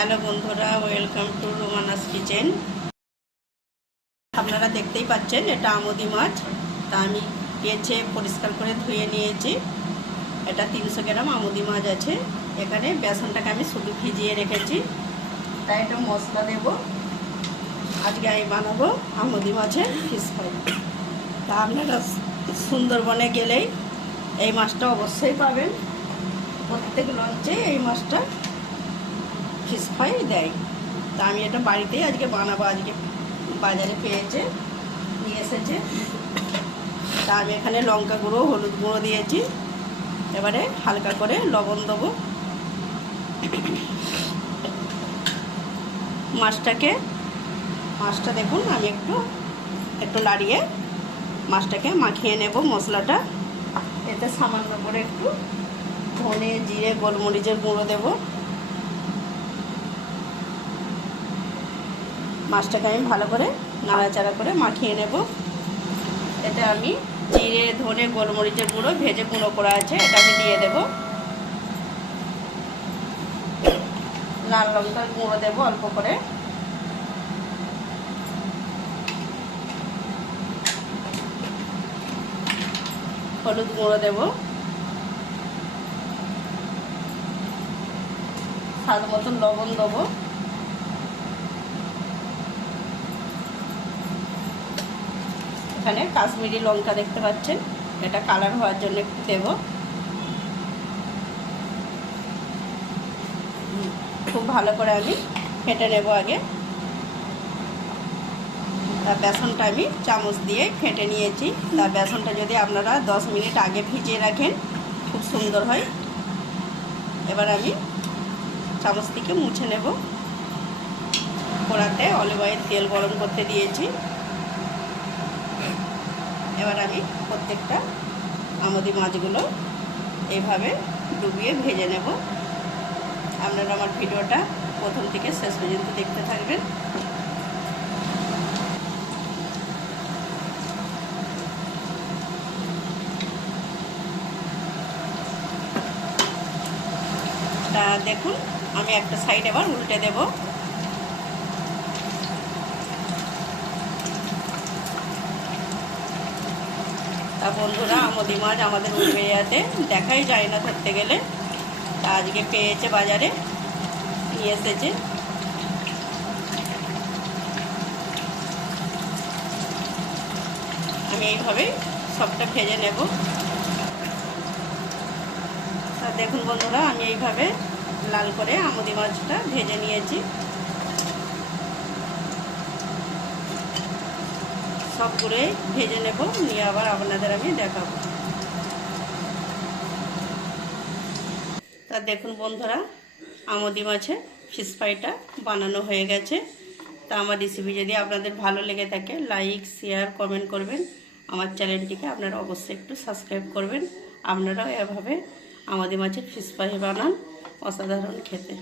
Hello বন্ধুরা, welcome to রোমানাস kitchen. আপনারা দেখতেই পাচ্ছেন এটা আমুদি মাছ। তা আমি কেচে পরিষ্কার করে ধুয়ে নিয়েছি। এটা 300 গ্রাম আমুদি মাছ আছে। এখানে বেসনটাকে আমি শুধু ভিজিয়ে রেখেছি। তাই এটা মশলা দেব। আজকে আমি বানাবো আমুদি মাছের ফিশ ফ্রাই। তা আপনারা সুন্দরবনে গেলেই এই মাছটা অবশ্যই পাবেন। প্রত্যেক লঞ্চে এই মাছটা ফিশ ফ্রাই দেয়। তা আমি এটা বাড়িতেই আজকে বানাবো। আজকে বাজারে পেয়েছে, নিয়ে এসেছে। তা আমি এখানে লঙ্কা গুঁড়ো, হলুদ গুঁড়ো দিয়েছি। এবারে হালকা করে লবণ দেবো। মাছটা দেখুন আমি একটু নাড়িয়ে মাছটাকে মাখিয়ে নেব মশলাটা। এতে সামান্য করে একটু ধনে, জিরে, গোলমরিচের গুঁড়ো দেব। মাছটাকে আমি ভালো করে নাড়াচাড়া করে মাখিয়ে নেব। এতে আমি জিরে, ধনে, গোলমরিচের গুঁড়ো ভেজে গুঁড়ো করা আছে, এটা আমি দিয়ে দেব। লাল লঙ্কার গুঁড়ো দেব অল্প করে। হলুদ গুঁড়ো দেব। স্বাদ মতন লবণ দেবো। এখানে কাশ্মীরি লঙ্কা দেখতে পাচ্ছেন, এটা কালার হওয়ার জন্য একটু দেব। খুব ভালো করে আমি ফেটে নেব আগে। তা বেসনটা আমি চামচ দিয়ে ফেটে নিয়েছি। তা বেসনটা যদি আপনারা 10 মিনিট আগে ভিজিয়ে রাখেন খুব সুন্দর হয়। এবার আমি চামচ থেকে মুছে নেব। কড়াতে অলিভ অয়েল তেল গরম করতে দিয়েছি। এবার আমি প্রত্যেকটা আমুদি মাছগুলো এইভাবে ডুবিয়ে ভেজে নেব। আপনারা আমার ভিডিওটা প্রথম থেকে শেষ পর্যন্ত দেখতে থাকবেন। তা দেখুন আমি একটা সাইড এবার উল্টে দেব। তা বন্ধুরা, আমুদি মাছ আমাদের উলবেড়িয়াতে দেখাই যায় না ধরতে গেলে। তা আজকে পেয়েছে, বাজারে নিয়ে এসেছে। আমি এইভাবে সবটা ভেজে নেব। তা দেখুন বন্ধুরা, আমি এইভাবে লাল করে আমুদি মাছটা ভেজে নিয়েছি। সবগুলোই ভেজে নেব, নিয়ে আবার আপনাদের আমি দেখাবো। তা দেখুন বন্ধুরা, আমুদি মাছের ফিশ ফ্রাইটা বানানো হয়ে গেছে। তা আমার রেসিপি যদি আপনাদের ভালো লেগে থাকে লাইক, শেয়ার, কমেন্ট করবেন। আমার চ্যানেলটিকে আপনারা অবশ্যই একটু সাবস্ক্রাইব করবেন। আপনারাও এভাবে আমুদি মাছের ফিশ ফ্রাই বানান, অসাধারণ খেতে।